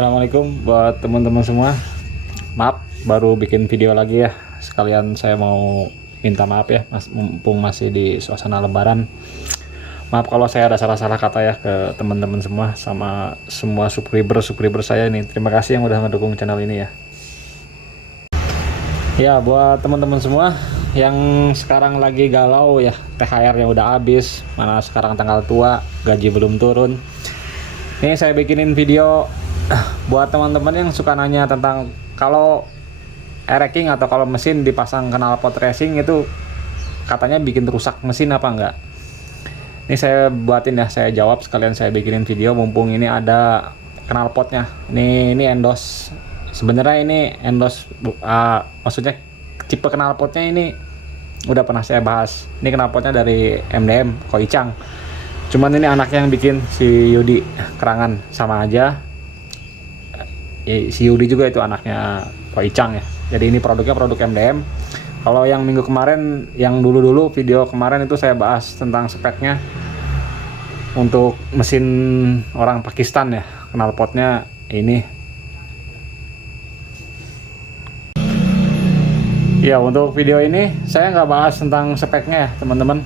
Assalamualaikum buat teman-teman semua. Maaf baru bikin video lagi ya. Sekalian saya mau minta maaf ya, mumpung masih di suasana lebaran. Maaf kalau saya ada salah-salah kata ya ke teman-teman semua, sama semua subscriber saya ini. Terima kasih yang udah ngedukung channel ini ya. Ya, buat teman-teman semua yang sekarang lagi galau ya, THR-nya udah habis, mana sekarang tanggal tua, gaji belum turun. Ini saya bikinin video buat teman-teman yang suka nanya tentang kalau e-racking atau kalau mesin dipasang knalpot racing itu katanya bikin rusak mesin apa enggak. Ini saya buatin ya, saya jawab sekalian saya bikinin video mumpung ini ada knalpotnya. Ini endos. Sebenarnya ini endos, maksudnya tipe knalpotnya ini udah pernah saya bahas. Ini knalpotnya dari MDM Koicang. Cuman ini anaknya yang bikin, si Yudi Kerangan, sama aja. Si Yudi juga itu anaknya Koicang ya. Jadi ini produk MDM. Kalau yang minggu kemarin, yang dulu video kemarin itu saya bahas tentang speknya untuk mesin orang Pakistan ya. Knalpotnya ini. Ya, untuk video ini saya nggak bahas tentang speknya ya teman-teman.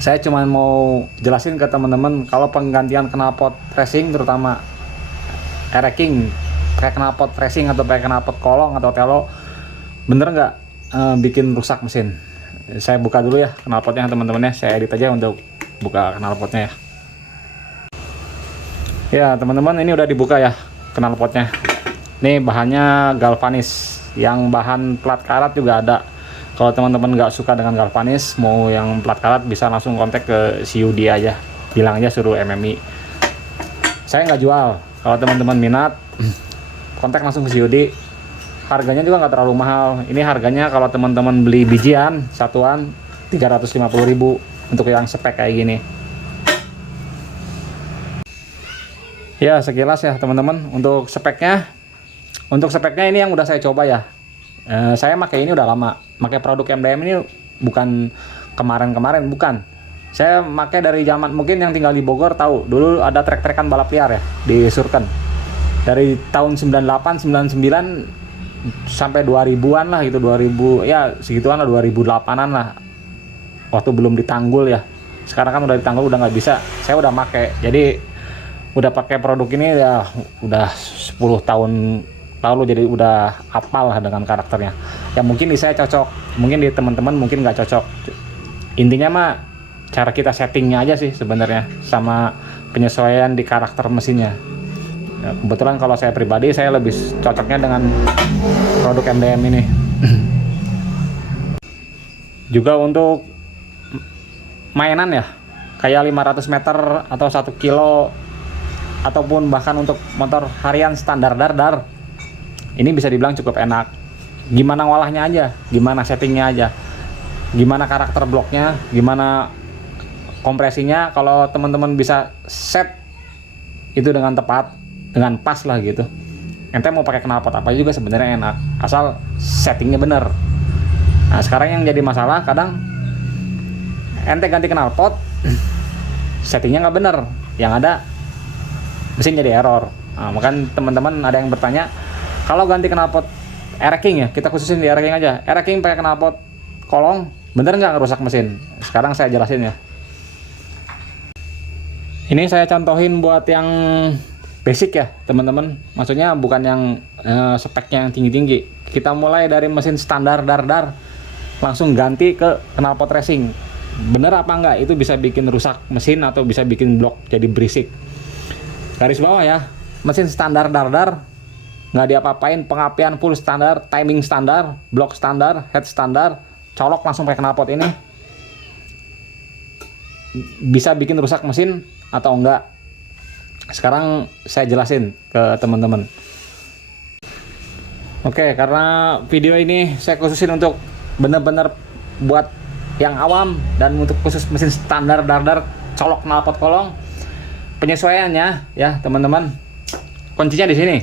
Saya cuma mau jelasin ke teman-teman kalau penggantian knalpot racing, terutama e-racking pakai knalpot racing atau pakai knalpot kolong atau telo, bener nggak bikin rusak mesin. Saya buka dulu ya knalpotnya teman-teman ya. Saya edit aja untuk buka knalpotnya ya. Ya teman-teman, ini udah dibuka ya knalpotnya. Ini bahannya galvanis, yang bahan plat karat juga ada. Kalau teman-teman nggak suka dengan galvanis, mau yang plat karat, bisa langsung kontak ke si Yudi aja, bilang aja suruh MMI. Saya nggak jual. Kalau teman-teman minat, kontak langsung ke si Yudi. Harganya juga nggak terlalu mahal. Ini harganya kalau teman-teman beli bijian satuan 350.000 untuk yang spek kayak gini. Ya, sekilas ya teman-teman untuk speknya. Untuk speknya ini yang udah saya coba ya. Saya pakai ini udah lama. Pakai produk MDM ini bukan kemarin-kemarin, bukan. Saya pakai dari zaman, mungkin yang tinggal di Bogor tahu. Dulu ada trek-trekan balap liar ya di Surken. Dari tahun 98, 99 sampai 2000-an lah gitu, 2000 ya segituan lah, 2008-an lah. Waktu belum ditanggul ya. Sekarang kan udah ditanggul, udah nggak bisa. Saya udah pakai. Jadi udah pakai produk ini ya udah 10 tahun lalu, jadi udah hafal lah dengan karakternya. Ya mungkin di saya cocok, mungkin di teman-teman mungkin nggak cocok. Intinya mah cara kita settingnya aja sih sebenarnya, sama penyesuaian di karakter mesinnya. Ya, kebetulan kalau saya pribadi saya lebih cocoknya dengan produk MDM ini. Juga untuk mainan ya, kayak 500 meter atau 1 kilo, ataupun bahkan untuk motor harian standar dar, ini bisa dibilang cukup enak. Gimana ngolahnya aja, gimana settingnya aja, gimana karakter bloknya, gimana kompresinya. Kalau teman-teman bisa set itu dengan tepat, dengan pas lah gitu, ente mau pakai knalpot apa juga sebenarnya enak, asal settingnya bener. Nah sekarang yang jadi masalah, kadang ente ganti knalpot settingnya nggak bener, yang ada mesin jadi error. Nah, makanya teman-teman ada yang bertanya, kalau ganti knalpot e-racking ya, kita khususin di e-racking aja, e-racking pakai knalpot kolong bener nggak ngerusak mesin? Sekarang saya jelasin ya. Ini saya contohin buat yang basic ya teman-teman, maksudnya bukan yang speknya yang tinggi-tinggi. Kita mulai dari mesin standar dar, langsung ganti ke knalpot racing. Bener apa enggak itu bisa bikin rusak mesin atau bisa bikin blok jadi berisik. Garis bawah ya, mesin standar dar, nggak diapa-apain, pengapian full standar, timing standar, blok standar, head standar, colok langsung pakai knalpot ini, bisa bikin rusak mesin atau enggak? Sekarang saya jelasin ke teman-teman. Oke, karena video ini saya khususin untuk bener-bener buat yang awam dan untuk khusus mesin standar dar, colok knalpot kolong. Penyesuaiannya ya teman-teman, kuncinya di sini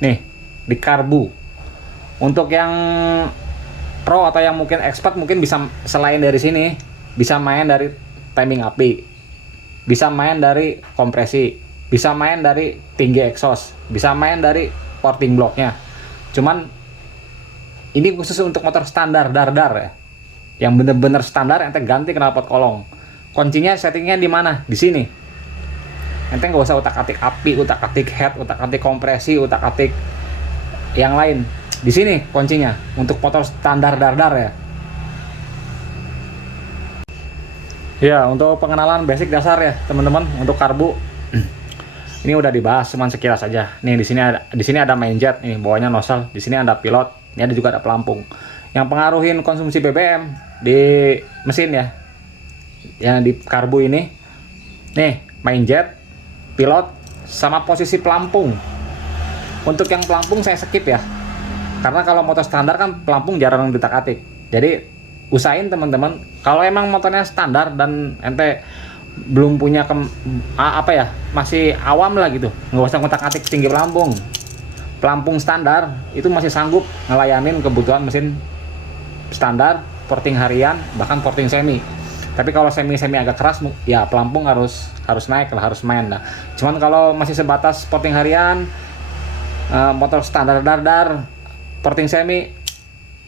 nih, di karbu. Untuk yang pro atau yang mungkin expert, mungkin bisa selain dari sini, bisa main dari timing api, bisa main dari kompresi, bisa main dari tinggi exhaust, bisa main dari porting blocknya. Cuman ini khusus untuk motor standar dar-dar ya, yang bener-bener standar. Ente ganti knalpot kolong. Kuncinya settingnya di mana? Di sini. Ente nggak usah utak-atik api, utak-atik head, utak-atik kompresi, utak-atik yang lain. Di sini kuncinya untuk motor standar dar-dar ya. Ya, untuk pengenalan basic dasar ya teman-teman untuk karbu. Ini udah dibahas, cuman sekilas saja. Nih di sini ada main jet, ini bawahnya nozzle, di sini ada pilot, ini ada juga ada pelampung. Yang pengaruhin konsumsi BBM di mesin ya. Yang di karbu ini. Nih, main jet, pilot, sama posisi pelampung. Untuk yang pelampung saya skip ya. Karena kalau motor standar kan pelampung jarang ditak-atik. Jadi usahain teman-teman kalau emang motornya standar dan ente belum punya masih awam lah gitu, nggak usah ngotak-atik tinggi pelampung standar itu masih sanggup ngelayanin kebutuhan mesin standar, porting harian, bahkan porting semi. Tapi kalau semi agak keras ya pelampung harus naik lah, harus main lah. Cuman kalau masih sebatas porting harian, motor standar dar-dar, porting semi,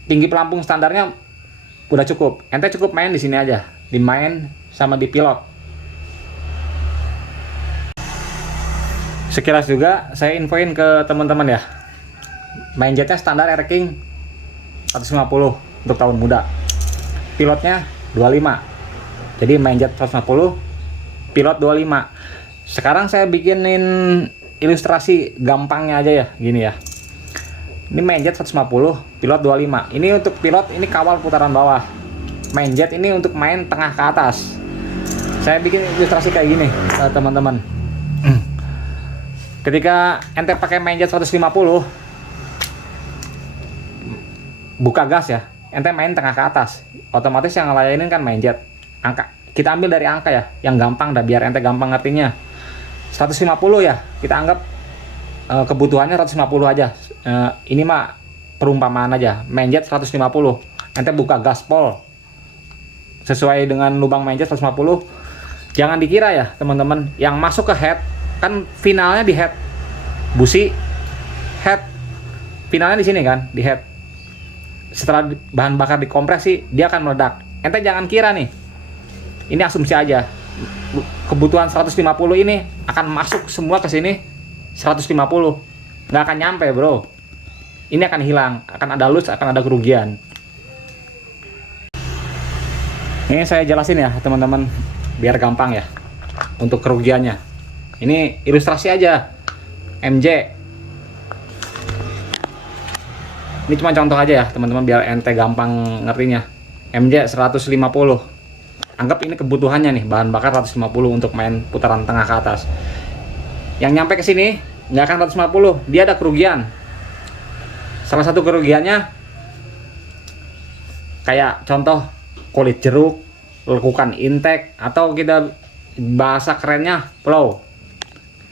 tinggi pelampung standarnya udah cukup. Ente cukup main di sini aja, di main sama di pilot. Sekilas juga saya infoin ke teman-teman ya. Main jetnya standar Air King 150 untuk tahun muda. Pilotnya 25. Jadi main jet 150, pilot 25. Sekarang saya bikinin ilustrasi gampangnya aja ya, gini ya. Ini main jet 150, pilot 25. Ini untuk pilot ini kawal putaran bawah. Main jet ini untuk main tengah ke atas. Saya bikin ilustrasi kayak gini, teman-teman. Ketika ente pakai main jet 150, buka gas ya, ente main tengah ke atas, otomatis yang ngelayanin kan main jet. Angka kita ambil dari angka ya, yang gampang dah biar ente gampang ngertinya. 150 ya, kita anggap kebutuhannya 150 aja. Ini mah perumpamaan aja. Main jet 150, ente buka gaspol sesuai dengan lubang main jet 150. Jangan dikira ya teman-teman, yang masuk ke head kan finalnya di head, busi head finalnya di sini kan, di head. Setelah bahan bakar dikompresi, dia akan meledak. Ente jangan kira nih, ini asumsi aja, kebutuhan 150 ini akan masuk semua ke sini 150, nggak akan nyampe bro. Ini akan hilang, akan ada loss, akan ada kerugian. Ini saya jelasin ya teman-teman, biar gampang ya untuk kerugiannya. Ini ilustrasi aja, MJ. Ini cuma contoh aja ya teman-teman, biar ente gampang ngertinya. MJ 150. Anggap ini kebutuhannya nih, bahan bakar 150 untuk main putaran tengah ke atas. Yang nyampe ke sini nggak akan 150, dia ada kerugian. Salah satu kerugiannya kayak contoh kulit jeruk, lekukan intake, atau kita bahasa kerennya flow.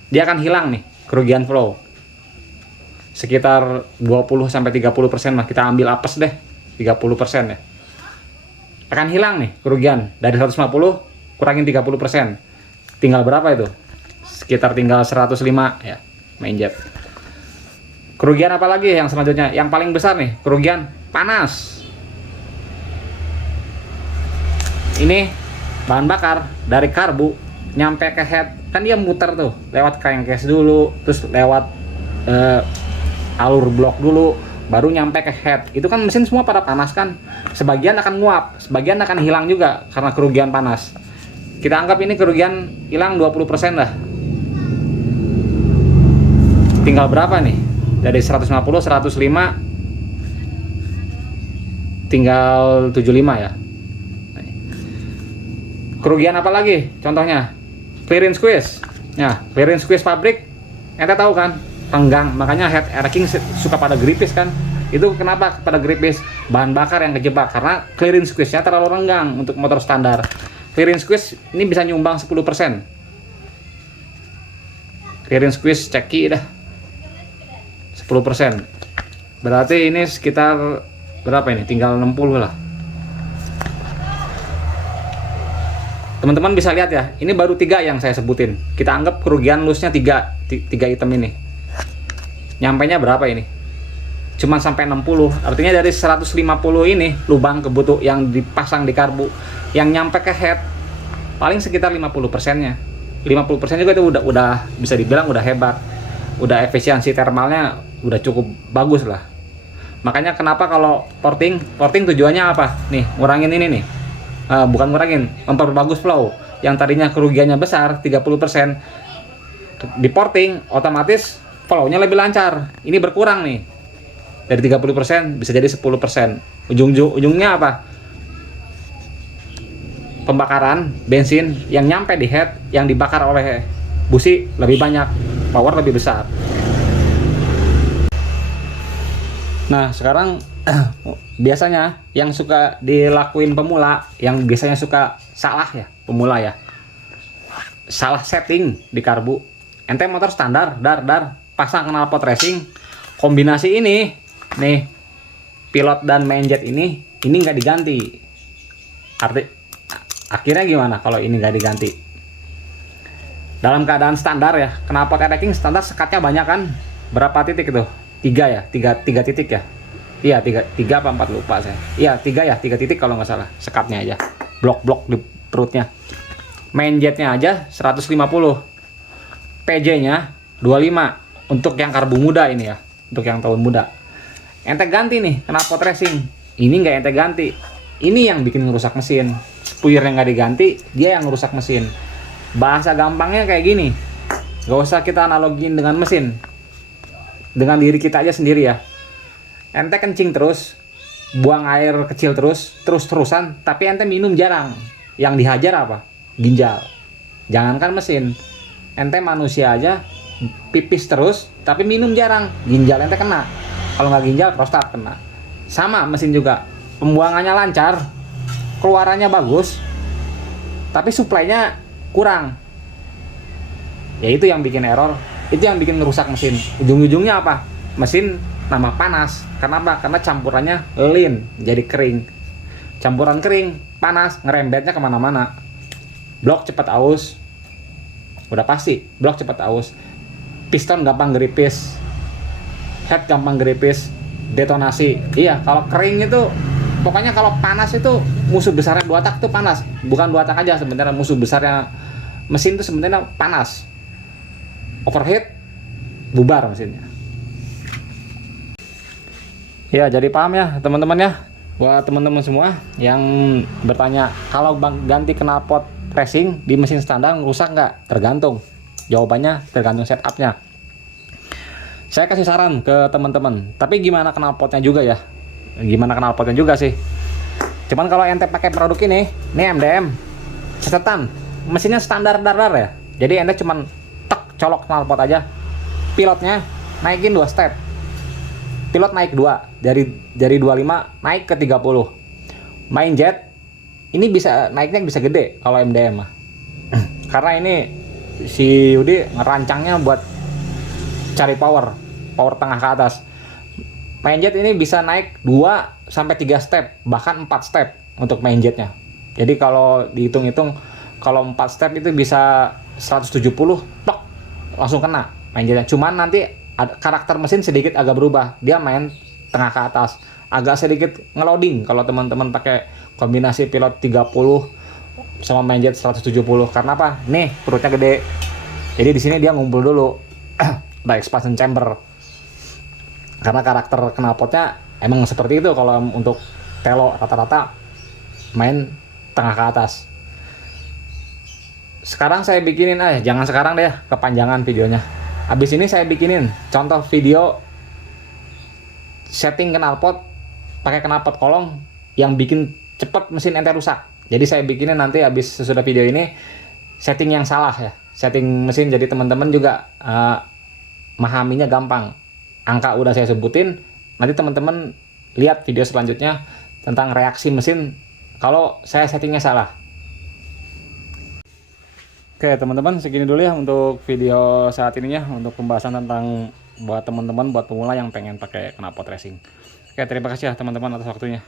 Dia akan hilang nih kerugian flow. Sekitar 20-30% lah, kita ambil apes deh, 30% ya. Akan hilang nih kerugian dari 150 kurangin 30%. Tinggal berapa itu? Sekitar tinggal 105 ya main jet. Kerugian apa lagi yang selanjutnya? Yang paling besar nih, kerugian panas. Ini bahan bakar dari karbu nyampe ke head, kan dia muter tuh, lewat crankcase dulu, terus lewat alur blok dulu, baru nyampe ke head. Itu kan mesin semua pada panas kan, sebagian akan nguap, sebagian akan hilang juga karena kerugian panas. Kita anggap ini kerugian hilang 20% lah. Tinggal berapa nih? Dari 150, 105, tinggal 75 ya. Kerugian apa lagi? Contohnya clearance squeeze. Ya, clearance squeeze pabrik, ente tahu kan, tenggang. Makanya head Air King suka pada gripis kan. Itu kenapa pada gripis? Bahan bakar yang kejebak karena clearance squeeze-nya terlalu renggang untuk motor standar. Clearance squeeze ini bisa nyumbang 10%. Clearance squeeze ceki dah 10%. Berarti ini sekitar berapa ini? Tinggal 60 lah. Teman-teman bisa lihat ya, ini baru 3 yang saya sebutin. Kita anggap kerugian loss-nya 3 item ini. Nyampainya berapa ini? Cuman sampai 60. Artinya dari 150 ini lubang kebutuh yang dipasang di karbu, yang nyampe ke head paling sekitar 50%-nya. 50% juga itu udah bisa dibilang udah hebat. Udah efisiensi thermalnya udah cukup bagus lah. Makanya kenapa kalau porting tujuannya apa? Nih, ngurangin ini nih. Bukan ngurangin, memperbagus flow. Yang tadinya kerugiannya besar 30%, di porting otomatis flow-nya lebih lancar. Ini berkurang nih. Dari 30% bisa jadi 10%. Ujungnya apa? Pembakaran bensin yang nyampe di head, yang dibakar oleh busi lebih banyak, power lebih besar. Nah, sekarang biasanya yang suka dilakuin pemula, yang biasanya suka salah ya, pemula ya. Salah setting di karbu. Ente motor standar, dar, pasang knalpot racing, kombinasi ini, nih, pilot dan main jet ini nggak diganti. Akhirnya gimana kalau ini nggak diganti? Dalam keadaan standar ya, knalpot racing standar sekatnya banyak kan? Berapa titik itu? 3 ya, 3 titik ya. Iya, 3 apa 4 lupa saya. Iya, 3 titik kalau nggak salah. Sekatnya aja. Blok-blok di perutnya. Main jetnya aja 150. PJ-nya 25 untuk yang karbu muda ini ya, untuk yang tahun muda. Ente ganti nih knalpot racing. Ini nggak ente ganti. Ini yang bikin ngerusak mesin. Spoilernya nggak diganti, dia yang ngerusak mesin. Bahasa gampangnya kayak gini. Nggak usah kita analogin dengan mesin. Dengan diri kita aja sendiri ya. Ente kencing terus, buang air kecil terus-terusan, tapi ente minum jarang. Yang dihajar apa? Ginjal. Jangankan mesin. Ente manusia aja pipis terus, tapi minum jarang. Ginjal ente kena. Kalau nggak ginjal, prostat kena. Sama mesin juga. Pembuangannya lancar, keluarannya bagus, tapi suplainya kurang. Ya itu yang bikin error. Itu yang bikin ngerusak mesin. Ujung-ujungnya apa? Mesin nambah panas. Kenapa? Karena campurannya lean, jadi kering. Campuran kering, panas, ngerembetnya kemana-mana. Blok cepat aus. Udah pasti, blok cepat aus. Piston gampang geripis. Head gampang geripis. Detonasi. Iya, kalau kering itu, pokoknya kalau panas itu musuh besarnya 2 tak itu panas. Bukan 2 tak aja sebenarnya, musuh besarnya mesin itu sebenarnya panas. Overheat, bubar mesinnya. Ya, jadi paham ya teman-teman ya. Buat teman-teman semua yang bertanya, kalau ganti knalpot racing di mesin standar rusak nggak? Tergantung. Jawabannya tergantung setupnya. Saya kasih saran ke teman-teman. Tapi gimana knalpotnya juga ya? Gimana knalpotnya juga sih? Cuman kalau ente pakai produk ini MDM, catatan, mesinnya standar dar ya. Jadi ente cuman colok knalpot aja. Pilotnya naikin 2 step. Pilot naik 2, dari 25 naik ke 30. Main jet ini naiknya bisa gede kalau MDM mah. Karena ini si Yudi ngerancangnya buat cari power tengah ke atas. Main jet ini bisa naik 2 sampai 3 step, bahkan 4 step untuk main jetnya. Jadi kalau dihitung-hitung, kalau 4 step itu bisa 170, tok, langsung kena main jetnya. Cuman nanti karakter mesin sedikit agak berubah, dia main tengah ke atas, agak sedikit ngeloading kalau teman-teman pakai kombinasi pilot 30 sama main jet 170. Karena apa? Nih perutnya gede, jadi di sini dia ngumpul dulu. Ada expansion chamber. Karena karakter knalpotnya emang seperti itu. Kalau untuk telo rata-rata main tengah ke atas. Sekarang saya bikinin, jangan sekarang deh, kepanjangan videonya. Habis ini saya bikinin contoh video setting knalpot pakai knalpot kolong yang bikin cepet mesin ente rusak. Jadi saya bikinin nanti habis sesudah video ini setting yang salah ya, setting mesin, jadi teman-teman juga memahaminya gampang. Angka udah saya sebutin, nanti teman-teman lihat video selanjutnya tentang reaksi mesin kalau saya settingnya salah. Oke teman-teman, segini dulu ya untuk video saat ini ya, untuk pembahasan tentang buat teman-teman, buat pemula yang pengen pakai knalpot racing. Oke, terima kasih ya teman-teman atas waktunya.